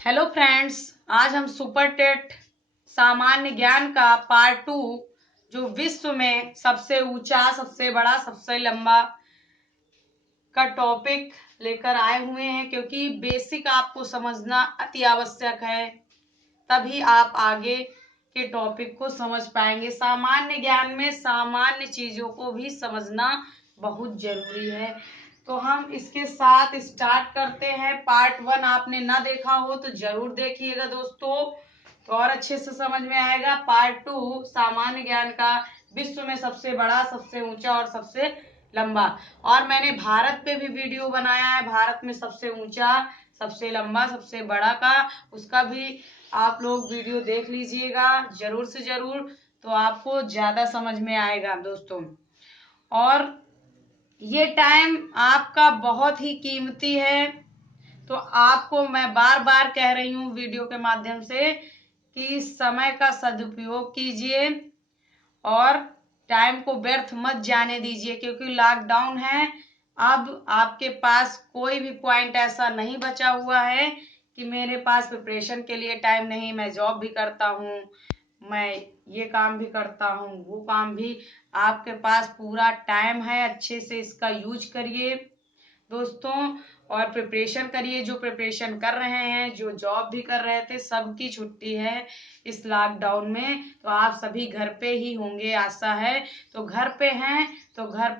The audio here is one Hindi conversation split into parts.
हेलो फ्रेंड्स, आज हम सुपर टेट सामान्य ज्ञान का पार्ट 2 जो विश्व में सबसे ऊंचा, सबसे बड़ा, सबसे लंबा का टॉपिक लेकर आए हुए हैं, क्योंकि बेसिक आपको समझना अति आवश्यक है, तभी आप आगे के टॉपिक को समझ पाएंगे। सामान्य ज्ञान में सामान्य चीजों को भी समझना बहुत जरूरी है। तो हम इसके साथ स्टार्ट करते हैं। पार्ट 1 आपने ना देखा हो तो जरूर देखिएगा दोस्तों, तो और अच्छे से समझ में आएगा। पार्ट 2 सामान्य ज्ञान का विश्व में सबसे बड़ा, सबसे ऊंचा और सबसे लंबा। और मैंने भारत पे भी वीडियो बनाया है, भारत में सबसे ऊंचा, सबसे लंबा, सबसे बड़ा का, उसका भी आप लोग वीडियो देख लीजिएगा जरूर से जरूर, तो आपको ज्यादा समझ में आएगा दोस्तों। और ये टाइम आपका बहुत ही कीमती है, तो आपको मैं बार बार कह रही हूँ वीडियो के माध्यम से कि समय का सदुपयोग कीजिए और टाइम को व्यर्थ मत जाने दीजिए, क्योंकि लॉकडाउन है। अब आपके पास कोई भी पॉइंट ऐसा नहीं बचा हुआ है कि मेरे पास प्रिपरेशन के लिए टाइम नहीं, मैं जॉब भी करता हूँ, मैं ये काम भी करता हूँ, वो काम भी। आपके पास पूरा टाइम है, अच्छे से इसका यूज करिए दोस्तों, और प्रिपरेशन करिए। जो प्रिपरेशन कर रहे हैं, जो जॉब भी कर रहे थे, सबकी छुट्टी है इस लॉकडाउन में, तो आप सभी घर पे ही होंगे आशा है। तो घर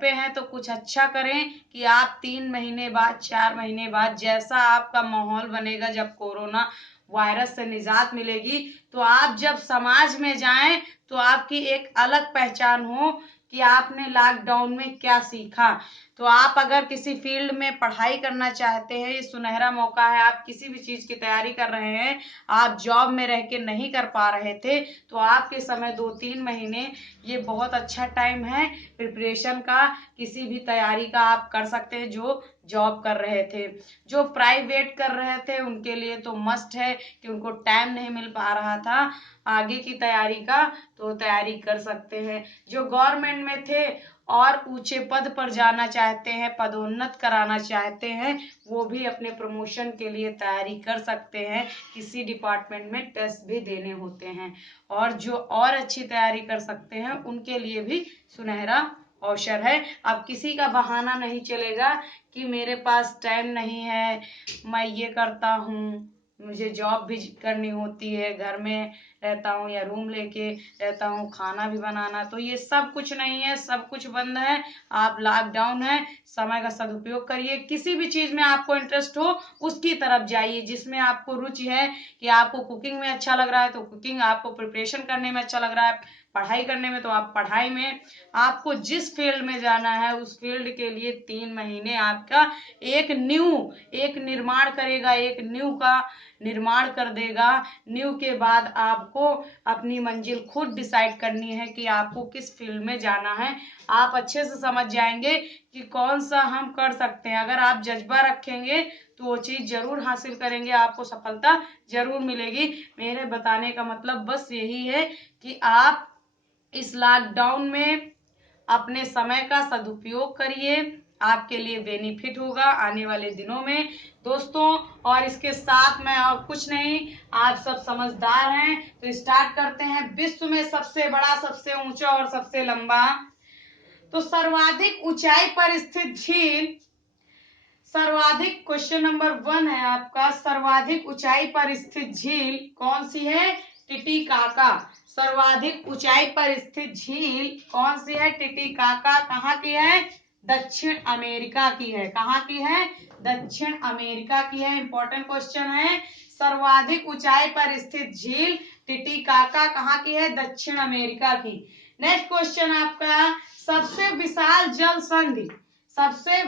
पे हैं तो कुछ अच्छा करें कि आप 3 महीने बाद, 4 महीने बाद, जैसा आपका माहौल बनेगा, जब कोरोना वायरस से निजात मिलेगी, तो आप जब समाज में जाएं तो आपकी एक अलग पहचान हो कि आपने लॉकडाउन में क्या सीखा। तो आप अगर किसी फील्ड में पढ़ाई करना चाहते हैं, ये सुनहरा मौका है। आप किसी भी चीज की तैयारी कर रहे हैं, आप जॉब में रह के नहीं कर पा रहे थे, तो आपके समय 2-3 महीने ये बहुत अच्छा टाइम है प्रिपरेशन का, किसी भी तैयारी का आप कर सकते हैं। जो जॉब कर रहे थे, जो प्राइवेट कर रहे थे, उनके लिए तो मस्ट है कि उनको टाइम नहीं मिल पा रहा था आगे की तैयारी का, तो तैयारी कर सकते हैं। जो गवर्नमेंट में थे और ऊंचे पद पर जाना चाहते हैं, पदोन्नत कराना चाहते हैं, वो भी अपने प्रमोशन के लिए तैयारी कर सकते हैं। किसी डिपार्टमेंट में टेस्ट भी देने होते हैं, और जो और अच्छी तैयारी कर सकते हैं उनके लिए भी सुनहरा अवसर है। अब किसी का बहाना नहीं चलेगा कि मेरे पास टाइम नहीं है, मैं ये करता हूँ, मुझे जॉब भी करनी होती है, घर में रहता हूँ या रूम लेके रहता हूँ, खाना भी बनाना, तो ये सब कुछ नहीं है, सब कुछ बंद है। आप लॉकडाउन है, समय का सदुपयोग करिए। किसी भी चीज में आपको इंटरेस्ट हो उसकी तरफ जाइए, जिसमें आपको रुचि है। कि आपको कुकिंग में अच्छा लग रहा है तो कुकिंग, आपको प्रिपरेशन करने में अच्छा लग रहा है, पढ़ाई करने में, तो आप पढ़ाई में, आपको जिस फील्ड में जाना है उस फील्ड के लिए 3 महीने आपका एक निर्माण करेगा, एक न्यू का निर्माण कर देगा। न्यू के बाद आपको अपनी मंजिल खुद डिसाइड करनी है कि आपको किस फील्ड में जाना है। आप अच्छे से समझ जाएंगे कि कौन सा हम कर सकते हैं। अगर आप जज्बा रखेंगे तो वो चीज जरूर हासिल करेंगे, आपको सफलता जरूर मिलेगी। मेरे बताने का मतलब बस यही है कि आप इस लॉकडाउन में अपने समय का सदुपयोग करिए, आपके लिए बेनिफिट होगा आने वाले दिनों में दोस्तों। और इसके साथ में और कुछ नहीं, आप सब समझदार हैं, तो स्टार्ट करते हैं। विश्व में सबसे बड़ा, सबसे ऊंचा और सबसे लंबा। तो सर्वाधिक ऊंचाई पर स्थित झील, सर्वाधिक, क्वेश्चन नंबर 1 है आपका, सर्वाधिक ऊंचाई पर स्थित झील कौन सी है? टिटिकाका। सर्वाधिक ऊंचाई पर स्थित झील कौन सी है? टिटिकाका। कहाँ की है? दक्षिण अमेरिका की है। कहाँ की है? दक्षिण अमेरिका की है। इंपॉर्टेंट क्वेश्चन है। सर्वाधिक ऊंचाई पर स्थित झील टिटिकाका कहाँ की है? दक्षिण अमेरिका की। नेक्स्ट क्वेश्चन आपका, सबसे विशाल जल संधि,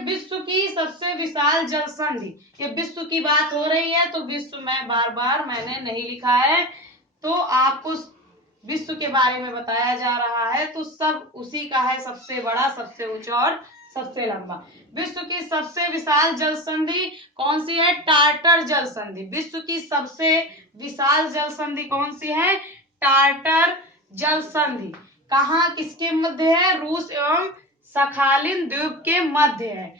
विश्व की सबसे विशाल जल संधि। ये विश्व की बात हो रही है, तो विश्व में बार बार मैंने नहीं लिखा है, तो आपको विश्व के बारे में बताया जा रहा है, तो सब उसी का है, सबसे बड़ा, सबसे ऊंचा और सबसे लंबा। विश्व की सबसे विशाल जल संधि कौन सी है? टार्टर जल संधि। विश्व की सबसे विशाल जल संधि कौन सी है? टार्टर जल संधि। कहाँ, किसके मध्य है? रूस एवं सखालिन द्वीप के मध्य है।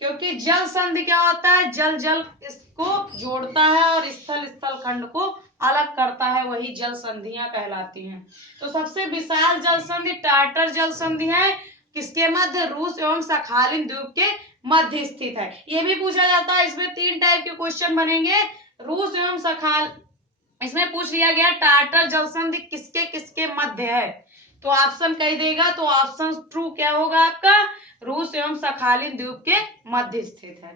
क्योंकि जल संधि क्या होता है, जल जल इसको जोड़ता है और स्थल स्थल खंड को अलग करता है, वही जल संधियां कहलाती हैं। तो सबसे विशाल जल संधि टार्टर जल संधि है, किसके मध्य, रूस एवं सखालिन द्वीप के मध्य स्थित है। ये भी पूछा जाता है, इसमें 3 टाइप के क्वेश्चन बनेंगे, रूस एवं सखाल, इसमें पूछ लिया गया टार्टर जल संधि किसके किसके मध्य है, तो ऑप्शन कही देगा, तो ऑप्शन ट्रू क्या होगा आपका, रूस एवं सखालिन द्वीप के मध्य स्थित है।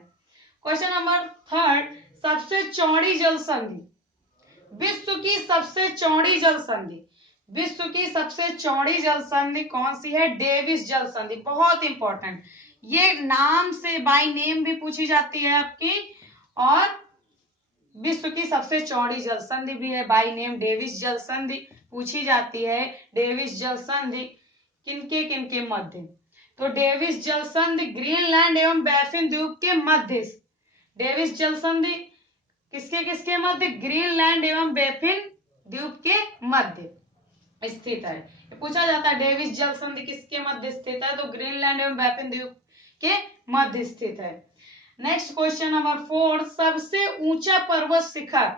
क्वेश्चन नंबर 3, सबसे चौड़ी जल संधि, विश्व की सबसे चौड़ी जल संधि, विश्व की सबसे चौड़ी जल संधि कौन सी है, डेविस जल संधि, बहुत इंपॉर्टेंट, ये नाम से बाय नेम भी पूछी जाती है आपकी, और विश्व की सबसे चौड़ी जल संधि भी है बाय नेम, डेविस जल संधि पूछी जाती है। डेविस जल संधि किनके मध्य, तो डेविस जल संधि ग्रीनलैंड एवं बैफिन द्वीप के मध्य, डेविस जल संधि किसके किसके मध्य, ग्रीनलैंड एवं बैफिन द्वीप के मध्य स्थित है। पूछा जाता है डेविस जल संधि किसके मध्य स्थित है, तो ग्रीनलैंड एवं बैफिन द्वीप के मध्य स्थित है। नेक्स्ट क्वेश्चन नंबर 4, सबसे ऊंचा पर्वत शिखर,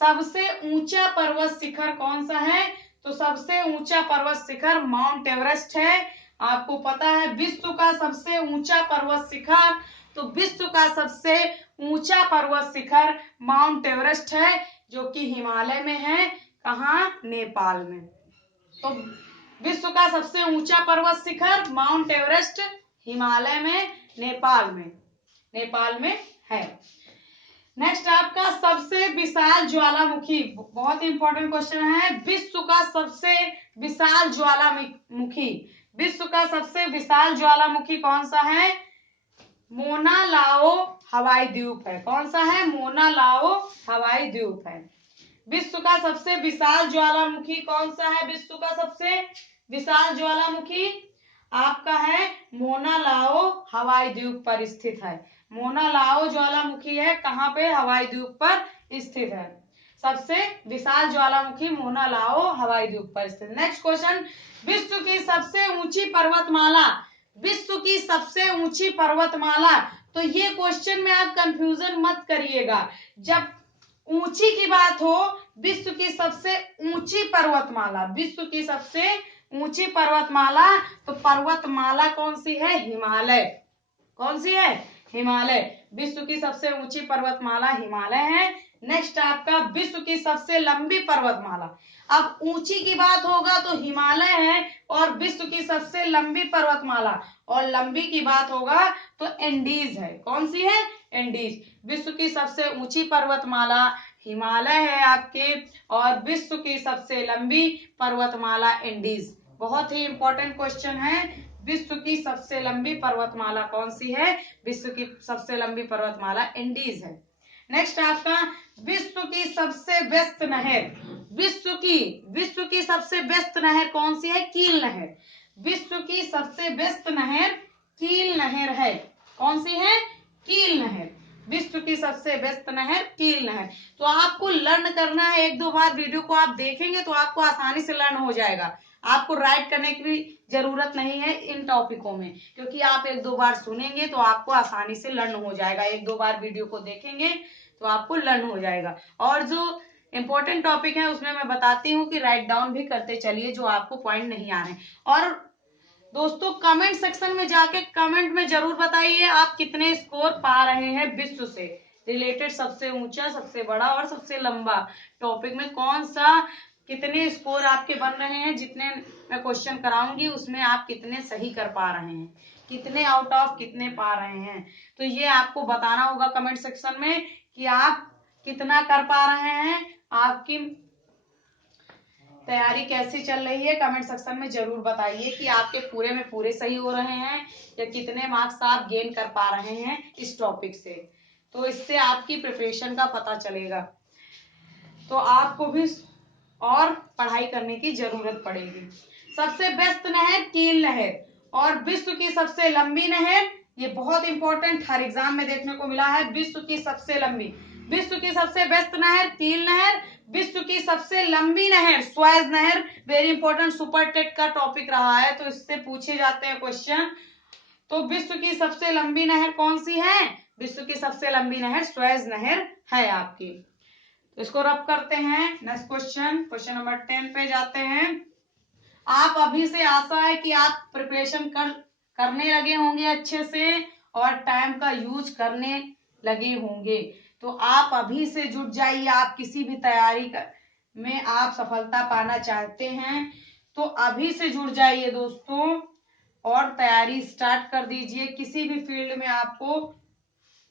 सबसे ऊंचा पर्वत शिखर कौन सा है, तो सबसे ऊंचा पर्वत शिखर माउंट एवरेस्ट है। आपको पता है विश्व का सबसे ऊंचा पर्वत शिखर, तो विश्व का सबसे ऊंचा पर्वत शिखर माउंट एवरेस्ट है, जो कि हिमालय में है, कहाँ, नेपाल में। तो विश्व का सबसे ऊंचा पर्वत शिखर माउंट एवरेस्ट हिमालय में, नेपाल में है। नेक्स्ट आपका सबसे विशाल ज्वालामुखी, बहुत इंपॉर्टेंट क्वेश्चन है, विश्व का सबसे विशाल ज्वालामुखी, विश्व का सबसे विशाल ज्वालामुखी कौन सा है, मोना लाओ हवाई द्वीप है, कौन सा है, मोना लाओ हवाई द्वीप है। विश्व का सबसे विशाल ज्वालामुखी कौन सा है, विश्व का सबसे विशाल ज्वालामुखी आपका है मोना लाओ हवाई द्वीप पर स्थित है, मोना लाओ ज्वालामुखी है, कहाँ पे, हवाई द्वीप पर स्थित है, सबसे विशाल ज्वालामुखी मोना लाओ हवाई द्वीप पर स्थित। नेक्स्ट क्वेश्चन, विश्व की सबसे ऊंची पर्वतमाला, विश्व की सबसे ऊंची पर्वतमाला, तो ये क्वेश्चन में आप कंफ्यूजन मत करिएगा, जब ऊंची की बात हो, विश्व की सबसे ऊंची पर्वतमाला, विश्व की सबसे ऊंची पर्वतमाला, तो पर्वतमाला कौन सी है, हिमालय, कौन सी है, हिमालय, विश्व की सबसे ऊंची पर्वतमाला हिमालय है। नेक्स्ट आपका विश्व की सबसे लंबी पर्वतमाला, अब ऊंची की बात होगा तो हिमालय है, और विश्व की सबसे लंबी पर्वतमाला और लंबी की बात होगा तो एंडीज है, कौन सी है, एंडीज। विश्व की सबसे ऊंची पर्वतमाला हिमालय है आपके, और विश्व की सबसे लंबी पर्वतमाला एंडीज। बहुत ही इंपॉर्टेंट क्वेश्चन है, विश्व की सबसे लंबी पर्वतमाला कौन सी है, विश्व की सबसे लंबी पर्वतमाला एंडीज है। नेक्स्ट आपका विश्व की सबसे व्यस्त नहर, विश्व की सबसे व्यस्त नहर कौन सी है, कील नहर, विश्व की सबसे व्यस्त नहर कील नहर है, कौन सी है, कील नहर, विश्व की सबसे व्यस्त नहर कील नहर। तो आपको लर्न करना है, 1-2 बार वीडियो को आप देखेंगे तो आपको आसानी से लर्न हो जाएगा, आपको राइट करने की भी जरूरत नहीं है इन टॉपिकों में, क्योंकि आप 1-2 बार सुनेंगे तो आपको आसानी से लर्न हो जाएगा, 1-2 बार वीडियो को देखेंगे तो आपको लर्न हो जाएगा। और जो इंपॉर्टेंट टॉपिक है उसमें मैं बताती हूँ कि राइट डाउन भी करते चलिए जो आपको पॉइंट नहीं आ रहे हैं। और दोस्तों कमेंट सेक्शन में जाके कमेंट में जरूर बताइए आप कितने स्कोर पा रहे हैं विश्व से रिलेटेड, सबसे ऊंचा, सबसे बड़ा और सबसे लंबा टॉपिक में कौन सा कितने स्कोर आपके बन रहे हैं, जितने मैं क्वेश्चन कराऊंगी उसमें आप कितने सही कर पा रहे हैं, कितने आउट ऑफ कितने पा रहे हैं, तो ये आपको बताना होगा कमेंट सेक्शन में कि आप कितना कर पा रहे हैं, आपकी तैयारी कैसी चल रही है, कमेंट सेक्शन में जरूर बताइए कि आपके पूरे में पूरे सही हो रहे हैं या कितने मार्क्स आप गेन कर पा रहे हैं इस टॉपिक से, तो इससे आपकी प्रिपरेशन का पता चलेगा। तो आपको भी और पढ़ाई करने की जरूरत पड़ेगी। सबसे बेस्ट नहर कील नहर, और विश्व की सबसे लंबी नहर, ये बहुत इंपॉर्टेंट हर एग्जाम में देखने को मिला है, विश्व की सबसे लंबी, विश्व की सबसे बेस्ट नहर कील नहर, विश्व की सबसे लंबी नहर स्वाइज नहर, वेरी इंपॉर्टेंट सुपर टेट का टॉपिक रहा है, तो इससे पूछे जाते हैं क्वेश्चन। तो विश्व की सबसे लंबी नहर कौन सी है? विश्व की सबसे लंबी नहर सुएज नहर है आपकी। तो इसको रब करते हैं। नेक्स्ट क्वेश्चन नंबर 10 पे जाते हैं। आप अभी से आशा है कि आप प्रिपरेशन करने लगे होंगे अच्छे से और टाइम का यूज करने लगे होंगे। तो आप अभी से जुट जाइए। आप किसी भी तैयारी में आप सफलता पाना चाहते हैं तो अभी से जुट जाइए दोस्तों और तैयारी स्टार्ट कर दीजिए। किसी भी फील्ड में आपको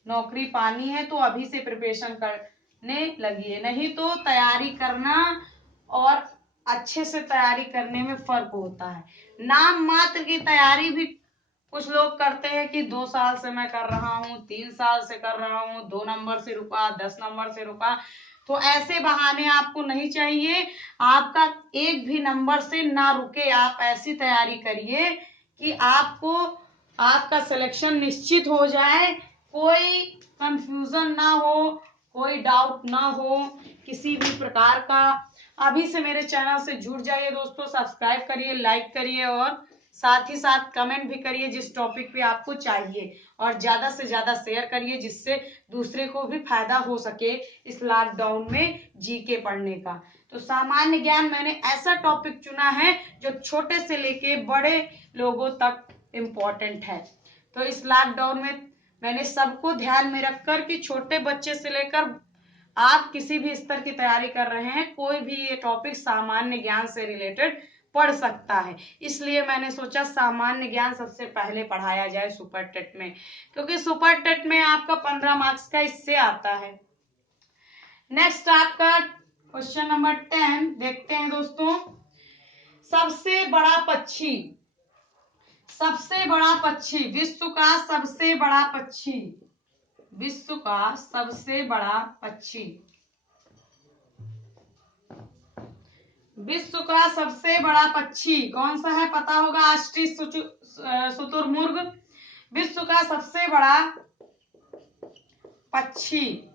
नौकरी पानी है तो अभी से प्रिपरेशन करने लगिए, नहीं तो तैयारी करना और अच्छे से तैयारी करने में फर्क होता है। नाम मात्र की तैयारी भी कुछ लोग करते हैं कि 2 साल से मैं कर रहा हूँ, 3 साल से कर रहा हूँ, 2 नंबर से रुका, 10 नंबर से रुका। तो ऐसे बहाने आपको नहीं चाहिए। आपका एक भी नंबर से ना रुके। आप ऐसी तैयारी करिए कि आपको आपका सिलेक्शन निश्चित हो जाए, कोई कंफ्यूजन ना हो, कोई डाउट ना हो किसी भी प्रकार का। अभी से मेरे चैनल से जुड़ जाइए दोस्तों, सब्सक्राइब करिए, लाइक करिए और साथ ही साथ कमेंट भी करिए जिस टॉपिक पे आपको चाहिए, और ज्यादा से ज्यादा शेयर करिए जिससे दूसरे को भी फायदा हो सके इस लॉकडाउन में जीके पढ़ने का। तो सामान्य ज्ञान मैंने ऐसा टॉपिक चुना है जो छोटे से लेके बड़े लोगों तक इम्पोर्टेंट है। तो इस लॉकडाउन में मैंने सबको ध्यान में रखकर कि छोटे बच्चे से लेकर आप किसी भी स्तर की तैयारी कर रहे हैं, कोई भी ये टॉपिक सामान्य ज्ञान से रिलेटेड पढ़ सकता है। इसलिए मैंने सोचा सामान्य ज्ञान सबसे पहले पढ़ाया जाए सुपर टेट में, क्योंकि सुपर टेट में आपका 15 मार्क्स का इससे आता है। नेक्स्ट आपका क्वेश्चन नंबर 10 देखते हैं दोस्तों। सबसे बड़ा पक्षी, सबसे बड़ा पक्षी, विश्व का सबसे बड़ा पक्षी, विश्व का सबसे बड़ा पक्षी, विश्व का सबसे बड़ा पक्षी कौन सा है? पता होगा, ऑस्ट्रिच शुतुरमुर्ग। विश्व का सबसे बड़ा पक्षी,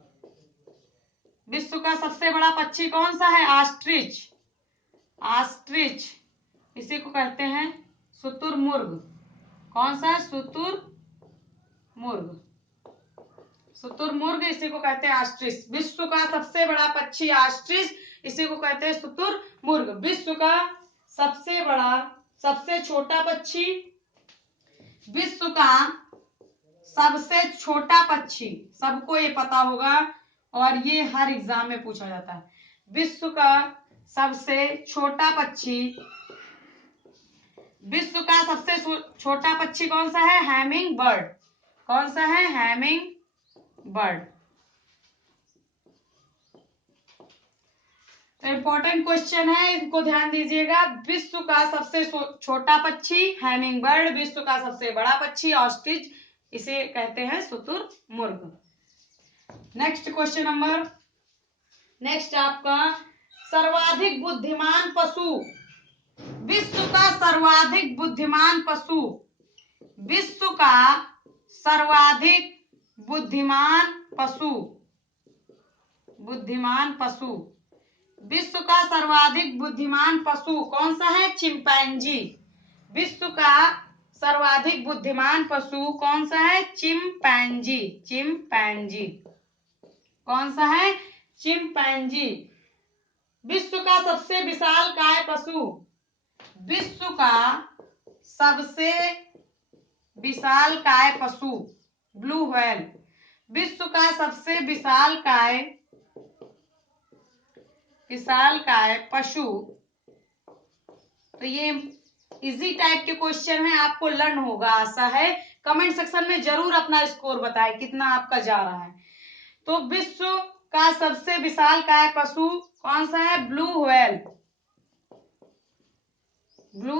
विश्व का सबसे बड़ा पक्षी कौन सा है? ऑस्ट्रिच, ऑस्ट्रिच इसी को कहते हैं शुतुरमुर्ग। कौन सा है? शुतुरमुर्ग, शुतुरमुर्ग इसी को कहते हैं ऑस्ट्रिच। विश्व का सबसे बड़ा पक्षी ऑस्ट्रिच, इसी को कहते हैं शुतुरमुर्ग। विश्व का सबसे बड़ा, सबसे छोटा पक्षी, विश्व का सबसे छोटा पक्षी, सबको ये पता होगा और ये हर एग्जाम में पूछा जाता है। विश्व का सबसे छोटा पक्षी, विश्व का सबसे छोटा पक्षी कौन सा है? Hamming bird. कौन सा है? Hamming bird. तो इम्पोर्टेंट क्वेश्चन है, इनको ध्यान दीजिएगा। विश्व का सबसे छोटा पक्षी हैमिंग बर्ड, विश्व का सबसे बड़ा पक्षी ऑस्ट्रिच, इसे कहते हैं शुतुरमुर्ग। नेक्स्ट क्वेश्चन नंबर, नेक्स्ट आपका सर्वाधिक बुद्धिमान पशु, विश्व का सर्वाधिक बुद्धिमान पशु, विश्व का सर्वाधिक बुद्धिमान पशु, बुद्धिमान पशु, विश्व का सर्वाधिक बुद्धिमान पशु कौन सा है? चिंपैंजी। विश्व का सर्वाधिक बुद्धिमान पशु कौन सा है? Chimpanzee, chimpanzee. कौन सा है? चिंपैंजी। विश्व का सबसे विशालकाय पशु, विश्व का सबसे विशालकाय पशु ब्लू व्हेल। विश्व का सबसे विशालकाय पशु। तो ये इजी टाइप के क्वेश्चन है, आपको लर्न होगा, आशा है। कमेंट सेक्शन में जरूर अपना स्कोर बताएं कितना आपका जा रहा है। तो विश्व का सबसे विशालकाय पशु कौन सा है? Blue whale, blue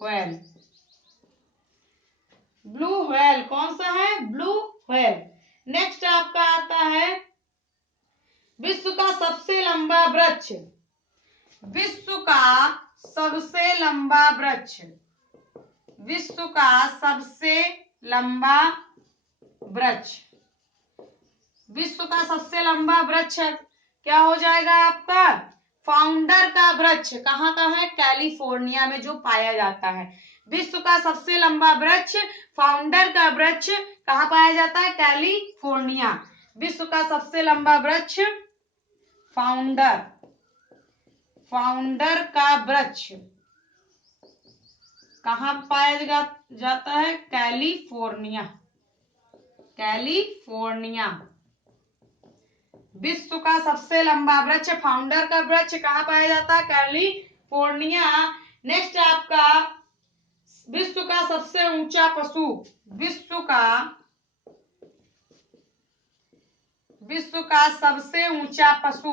whale, blue whale. कौन सा है? Blue whale. नेक्स्ट आपका आता है विश्व का सबसे लंबा वृक्ष, विश्व का सबसे लंबा वृक्ष, विश्व का सबसे लंबा वृक्ष, विश्व का सबसे लंबा वृक्ष क्या हो जाएगा आपका? फाउंडर का वृक्ष। कहाँ का है? कैलिफोर्निया में जो पाया जाता है। विश्व का सबसे लंबा वृक्ष फाउंडर का वृक्ष कहाँ पाया जाता है? कैलिफोर्निया। विश्व का सबसे लंबा वृक्ष फाउंडर का वृक्ष कहाँ पाया जाता है? कैलिफोर्निया। विश्व का सबसे लंबा वृक्ष फाउंडर का वृक्ष कहाँ पाया जाता है? कैलिफोर्निया। नेक्स्ट आपका विश्व का सबसे ऊंचा पशु, विश्व का सबसे ऊंचा पशु,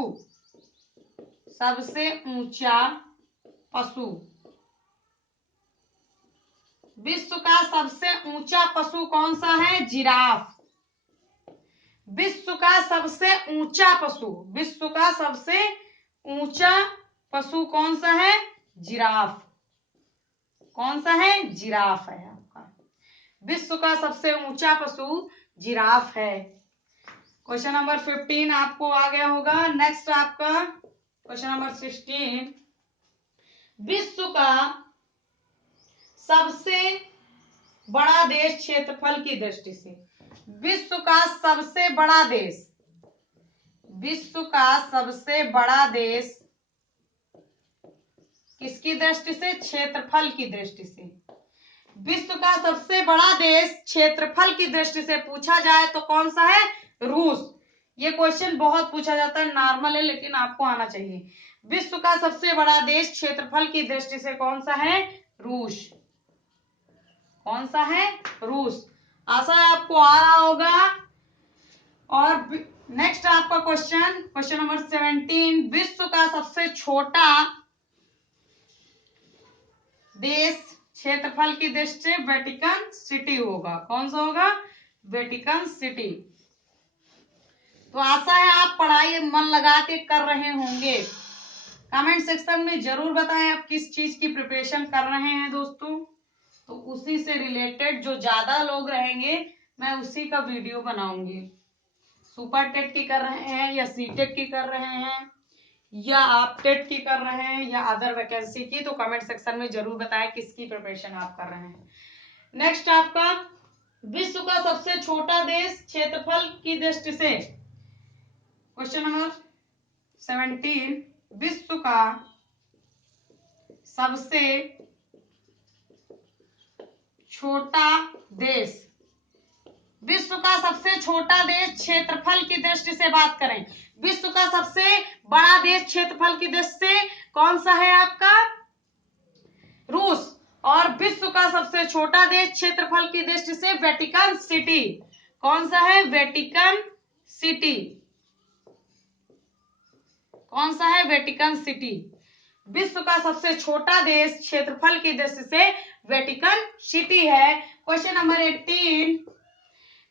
विश्व का सबसे ऊंचा पशु कौन सा है? जिराफ। विश्व का सबसे ऊंचा पशु कौन सा है? जिराफ। कौन सा है? जिराफ है आपका। विश्व का सबसे ऊंचा पशु जिराफ है। क्वेश्चन नंबर 15 आपको आ गया होगा। नेक्स्ट आपका क्वेश्चन नंबर 16, विश्व का सबसे बड़ा देश क्षेत्रफल की दृष्टि से, विश्व का सबसे बड़ा देश किसकी दृष्टि से? क्षेत्रफल की दृष्टि से। विश्व का सबसे बड़ा देश क्षेत्रफल की दृष्टि से पूछा जाए तो कौन सा है? रूस। ये क्वेश्चन बहुत पूछा जाता है, नॉर्मल है लेकिन आपको आना चाहिए। विश्व का सबसे बड़ा देश क्षेत्रफल की दृष्टि से कौन सा है? रूस। कौन सा है? रूस। आशा है आपको आ रहा होगा। और नेक्स्ट आपका क्वेश्चन नंबर 17, विश्व का सबसे छोटा देश क्षेत्रफल की दृष्टि से वेटिकन सिटी होगा। कौन सा होगा? Vatican city. तो आशा है आप पढ़ाई मन लगा के कर रहे होंगे। कमेंट सेक्शन में जरूर बताएं आप किस चीज की प्रिपरेशन कर रहे हैं दोस्तों। तो उसी से रिलेटेड जो ज्यादा लोग रहेंगे मैं उसी का वीडियो बनाऊंगी। सुपर टेट की कर रहे हैं या सीटेट की कर रहे हैं या आप टेट की कर रहे हैं या अदर वैकेंसी की, तो कमेंट सेक्शन में जरूर बताएं किसकी प्रिपरेशन आप कर रहे हैं। नेक्स्ट आपका विश्व का सबसे छोटा देश क्षेत्रफल की दृष्टि से, क्वेश्चन नंबर 17, विश्व का सबसे छोटा देश, विश्व का सबसे छोटा देश क्षेत्रफल की दृष्टि से बात करें, विश्व का सबसे बड़ा देश क्षेत्रफल की दृष्टि से कौन सा है आपका? रूस। और विश्व का सबसे छोटा देश क्षेत्रफल की दृष्टि से वेटिकन सिटी। कौन सा है? Vatican city. कौन सा है? Vatican city. विश्व का सबसे छोटा देश क्षेत्रफल की दृष्टि से वेटिकन सिटी है। क्वेश्चन नंबर 18,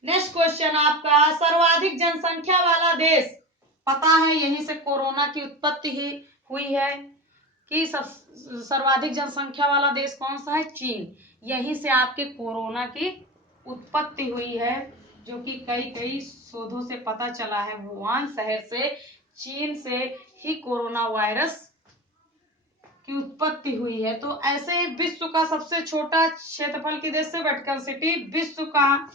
नेक्स्ट क्वेश्चन आपका सर्वाधिक जनसंख्या वाला देश, पता है यहीं से कोरोना की उत्पत्ति हुई है कि सर्वाधिक जनसंख्या वाला देश कौन सा है? चीन। यहीं से आपके कोरोना की उत्पत्ति हुई है, जो कि कई शोधों से पता चला है। वुहान शहर से, चीन से ही कोरोना वायरस की उत्पत्ति हुई है। तो ऐसे ही विश्व का सबसे छोटा क्षेत्रफल की देश से वेटिकन सिटी, विश्व का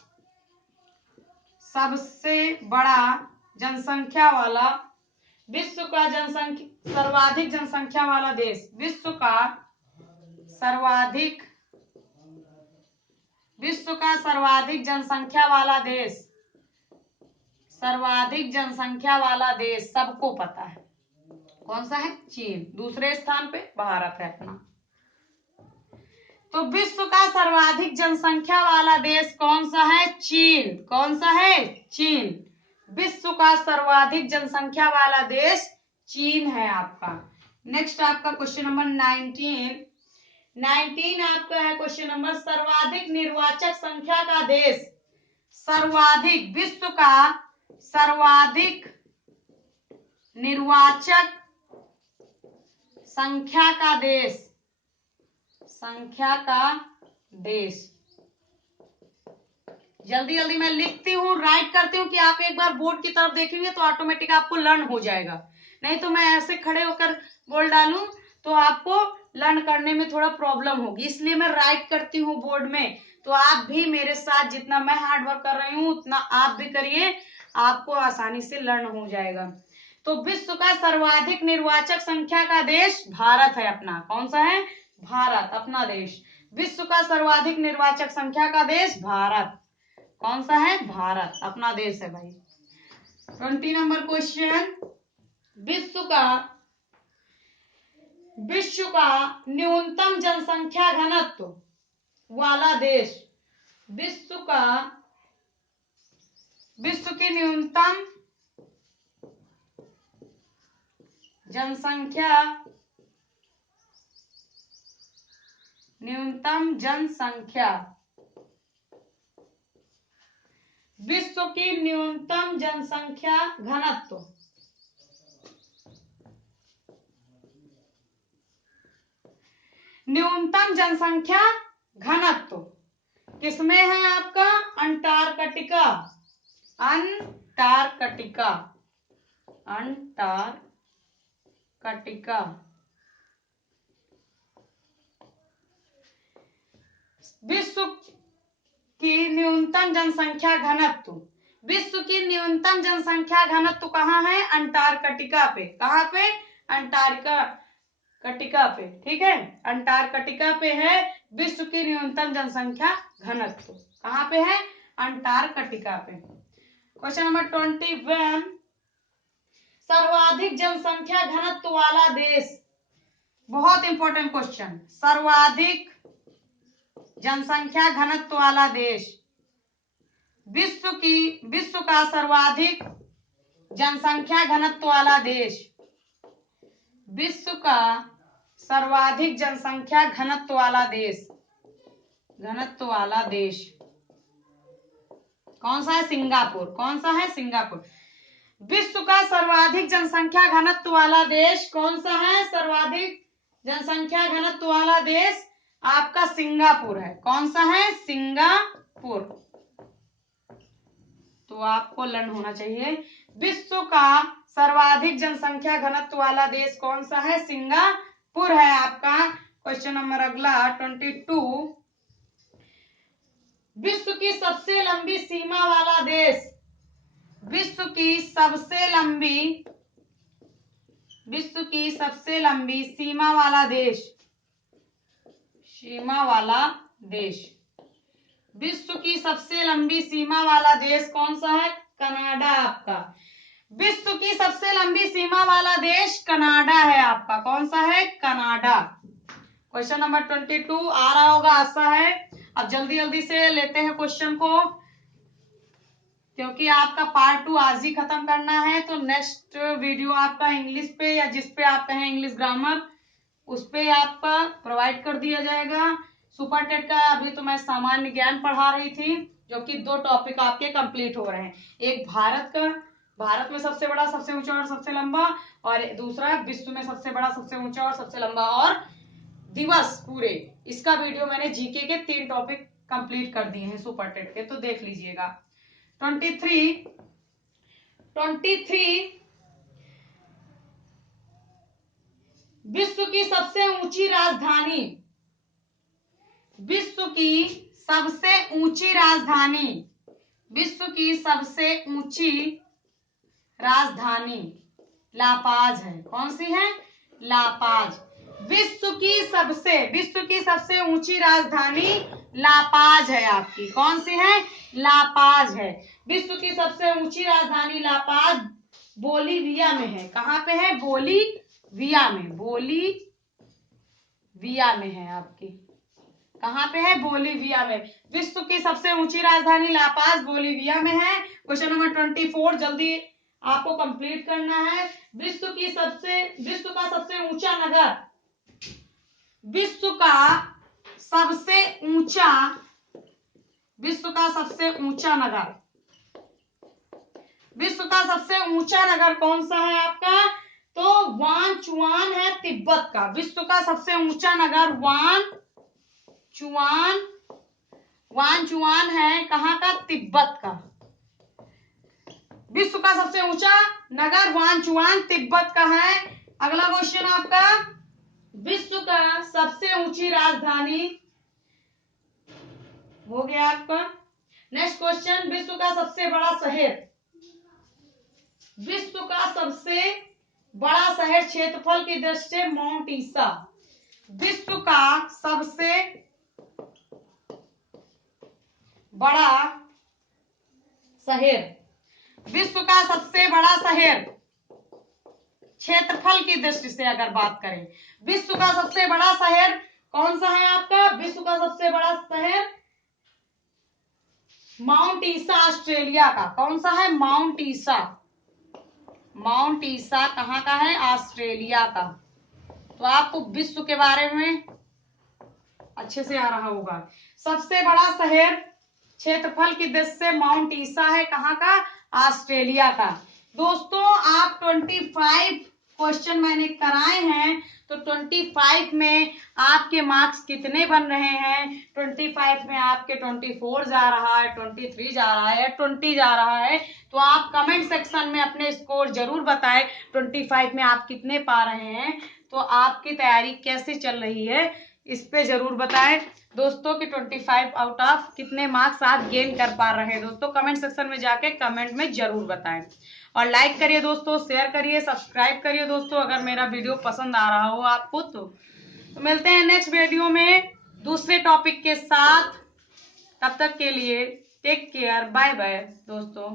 सबसे बड़ा जनसंख्या वाला, विश्व का सर्वाधिक जनसंख्या वाला देश, विश्व का सर्वाधिक जनसंख्या वाला देश सबको पता है कौन सा है? चीन। दूसरे स्थान पे भारत है अपना। तो विश्व का सर्वाधिक जनसंख्या वाला देश कौन सा है? चीन। कौन सा है? चीन। विश्व का सर्वाधिक जनसंख्या वाला देश चीन है आपका। नेक्स्ट आपका क्वेश्चन नंबर 19 आपका है क्वेश्चन नंबर, सर्वाधिक निर्वाचक संख्या का देश, सर्वाधिक विश्व का सर्वाधिक निर्वाचक संख्या का देश, जल्दी मैं लिखती हूँ, राइट करती हूँ कि आप एक बार बोर्ड की तरफ देखेंगे तो ऑटोमेटिक आपको लर्न हो जाएगा। नहीं तो मैं ऐसे खड़े होकर बोल डालूं तो आपको लर्न करने में थोड़ा प्रॉब्लम होगी, इसलिए मैं राइट करती हूँ बोर्ड में। तो आप भी मेरे साथ जितना मैं हार्ड वर्क कर रही हूँ उतना आप भी करिए, आपको आसानी से लर्न हो जाएगा। तो विश्व का सर्वाधिक निर्वाचक संख्या का देश भारत है अपना। कौन सा है? भारत, अपना देश। विश्व का सर्वाधिक निर्वाचक संख्या का देश भारत। कौन सा है? भारत, अपना देश है भाई। 20 नंबर क्वेश्चन, विश्व का न्यूनतम जनसंख्या घनत्व वाला देश। विश्व की न्यूनतम जनसंख्या विश्व की न्यूनतम जनसंख्या घनत्व। न्यूनतम जनसंख्या घनत्व किसमें है आपका? अंटार्कटिका। विश्व की न्यूनतम जनसंख्या घनत्व। विश्व की न्यूनतम जनसंख्या घनत्व कहाँ है? अंटार्कटिका पे। कहाँ पे? अंटार्कटिका पे, ठीक है। अंटार्कटिका पे है विश्व की न्यूनतम जनसंख्या घनत्व। कहाँ पे है? अंटार्कटिका पे। क्वेश्चन नंबर 21, सर्वाधिक जनसंख्या घनत्व वाला देश। बहुत इंपॉर्टेंट क्वेश्चन, सर्वाधिक जनसंख्या घनत्व वाला देश। विश्व का सर्वाधिक जनसंख्या घनत्व वाला देश। विश्व का सर्वाधिक जनसंख्या घनत्व वाला देश। कौन सा है? सिंगापुर। कौन सा है? सिंगापुर। विश्व का सर्वाधिक जनसंख्या घनत्व वाला देश कौन सा है? सर्वाधिक जनसंख्या घनत्व वाला देश आपका सिंगापुर है। कौन सा है? सिंगापुर। तो आपको लर्न होना चाहिए। विश्व का सर्वाधिक जनसंख्या घनत्व वाला देश कौन सा है? सिंगापुर है आपका। क्वेश्चन नंबर अगला 22, विश्व की सबसे लंबी सीमा वाला देश। विश्व की सबसे लंबी सीमा वाला देश। विश्व की सबसे लंबी सीमा वाला देश कौन सा है? कनाडा आपका। विश्व की सबसे लंबी सीमा वाला देश कनाडा है आपका। कौन सा है? कनाडा। क्वेश्चन नंबर 22 आ रहा होगा, आशा है। अब जल्दी जल्दी से लेते हैं क्वेश्चन को, क्योंकि आपका पार्ट 2 आज ही खत्म करना है। तो नेक्स्ट वीडियो आपका इंग्लिश पे या जिस पे आप कहें इंग्लिश ग्रामर, उस पे आपका प्रोवाइड कर दिया जाएगा। सुपर टेट का अभी तो मैं सामान्य ज्ञान पढ़ा रही थी, जो कि 2 टॉपिक आपके कंप्लीट हो रहे हैं। एक भारत में सबसे बड़ा, सबसे ऊंचा और सबसे लंबा, और दूसरा विश्व में सबसे बड़ा, सबसे ऊंचा और सबसे लंबा और दिवस पूरे। इसका वीडियो मैंने जीके के 3 टॉपिक कंप्लीट कर दिए हैं सुपर टेट के, तो देख लीजिएगा। 23 विश्व की सबसे ऊंची राजधानी। विश्व की सबसे ऊंची राजधानी लापाज है। कौन सी है? लापाज। विश्व की सबसे ऊंची राजधानी लापाज है आपकी। कौन सी है? लापाज है। विश्व की सबसे ऊंची राजधानी लापाज बोलीविया में है। कहाँ पे है? बोलीविया में है आपकी। कहाँ पे है? बोलीविया में। विश्व की सबसे ऊंची राजधानी लापाज बोलीविया में है। क्वेश्चन नंबर 24 जल्दी आपको कंप्लीट करना है। विश्व का सबसे ऊंचा नगर। विश्व का सबसे ऊंचा नगर कौन सा है आपका? तो वानचुआन है तिब्बत का। विश्व का सबसे ऊंचा नगर वानचुआन है। कहाँ का? तिब्बत का। विश्व का सबसे ऊंचा नगर वानचुआन तिब्बत का है। अगला क्वेश्चन आपका विश्व का सबसे ऊंची राजधानी हो गया आपका। नेक्स्ट क्वेश्चन, विश्व का सबसे बड़ा शहर, विश्व का सबसे बड़ा शहर क्षेत्रफल की दृष्टि से माउंट ईसा। विश्व का सबसे बड़ा शहर, विश्व का सबसे बड़ा शहर क्षेत्रफल की दृष्टि से अगर बात करें, विश्व का सबसे बड़ा शहर कौन सा है आपका? विश्व का सबसे बड़ा शहर माउंट ईसा ऑस्ट्रेलिया का। कौन सा है? माउंट ईसा। माउंट ईसा कहाँ का है? ऑस्ट्रेलिया का। तो आपको विश्व के बारे में अच्छे से आ रहा होगा। सबसे बड़ा शहर क्षेत्रफल की दृष्टि से माउंट ईसा है, कहाँ का? ऑस्ट्रेलिया का। दोस्तों आप 25 क्वेश्चन मैंने कराए हैं, तो 25 में आपके मार्क्स कितने बन रहे हैं? 25 में आपके 24 जा रहा है, 23 जा रहा है, 20 जा रहा है। तो आप कमेंट सेक्शन में अपने स्कोर जरूर बताएं 25 में आप कितने पा रहे हैं, तो आपकी तैयारी कैसी चल रही है इस पे जरूर बताएं दोस्तों कि 25 आउट ऑफ कितने मार्क्स आप गेन कर पा रहे हैं। दोस्तों कमेंट सेक्शन में जाके कमेंट में जरूर बताएं और लाइक करिए दोस्तों, शेयर करिए, सब्सक्राइब करिए दोस्तों अगर मेरा वीडियो पसंद आ रहा हो आपको। तो मिलते हैं नेक्स्ट वीडियो में दूसरे टॉपिक के साथ। तब तक के लिए टेक केयर, बाय बाय दोस्तों।